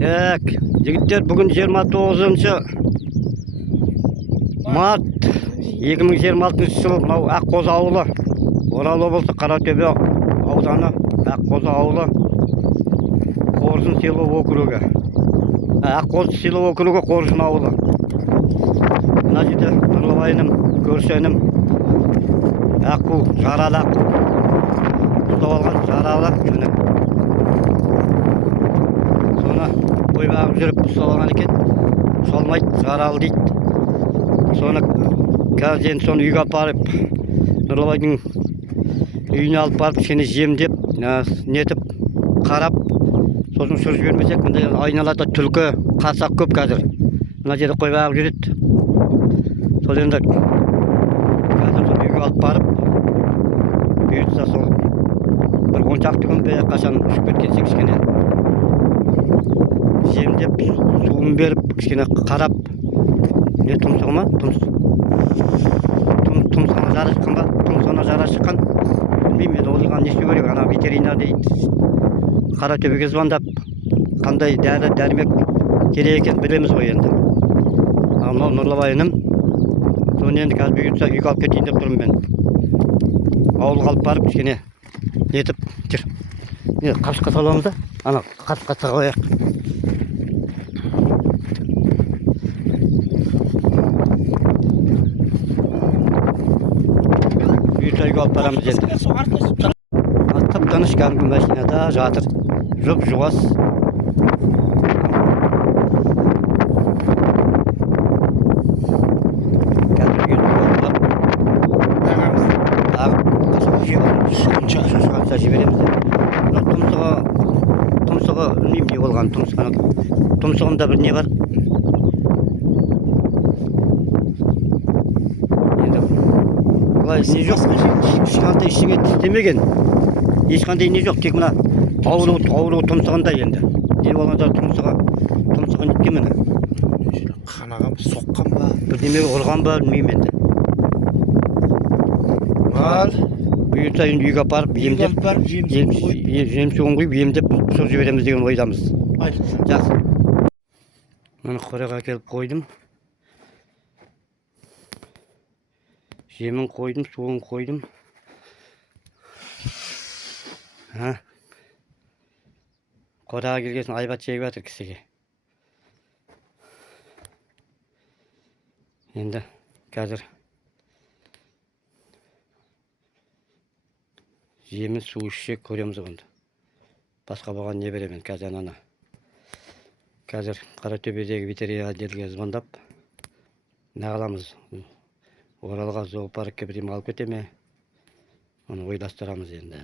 Так, жігіттер, бүгін 29 март 2026 жыл мынау Аққозы ауылы, Орал облысы Қаратөбе ауданы Аққозы ауылы, Қоржын село округі. Аққозы село округі, Қоржын ауылы. Мына жерде Нұрлыбайым, көршенім Аққу, жаралы Аққу. Ұстап алған жаралы жүні. Соны қой бағып жүріп ұстап алған екен. Солмайды, жаралы дейді. Соны қазір соны үйге апарып, Нұрлыбайдың үйіне алып барып, кішкене жемдеп, нетіп, қарап, сосын сүріп жібермесек, мындай айналада түлкі, қарсақ көп қазір. Мына жерде қой бағып жүреді. Сол енді қазір соны үйге алып барып, бұйыртса сол бір 10 шақты күн бе қашан ұшып кеткенше кішкене жемдеп, суын беріп, кішкене қарап, не тұмсығы ма? Тұмсығына жара шыққан ба? Тұмсығына жара шыққан. Білмеймін, оған не істеу керек? Ана ветеринар дейді. Қаратөбеге звондап, қандай дәрі дәрмек керек екен білеміз ғой енді. Мынау Нұрлыбайым. Соны енді қазір бұйыртса үйге алып кетейін деп тұрмын мен. Ауылға алып барып, кішкене нетіп жүр. Қапшыққа саламыз да, ана қапшыққа қояйық. Үйге алып барамыз енді. Тып-тыныш кәдімгі машинада жатыр. Жұп-жуас. Жібереміз. Тұмсығы білмеймін не болған. Тұмсығында бір не бар. Енді бұлай не жоқ. Ешқандай ішіңе тістемеген. Ешқандай не жоқ. Тек мына ауру тұмсығында енді. Не болғанда тұмсығы неткен мені. Қанаған соққан ба? Бірдемеге ұрған ба білмеймін енді. Бұйыртса енді үйге апарып, жем-суын құйып, емдеп түсіріп жібереміз деген ойдамыз. Жақсы. Мені қораға әкеліп қойдым. Жемін қойдым, суын қойдым. Қораға келгесін айбат жегіп жатыр кісіге. Енді қазір жемін су ішсек көреміз онда. Басқа болған не беремін қазір ана. Қазір Қаратөбедегі ветеринарге звондап, не қыламыз? Оралға зоопаркке бірдеме алып кете ме? Оны ойластырамыз енді.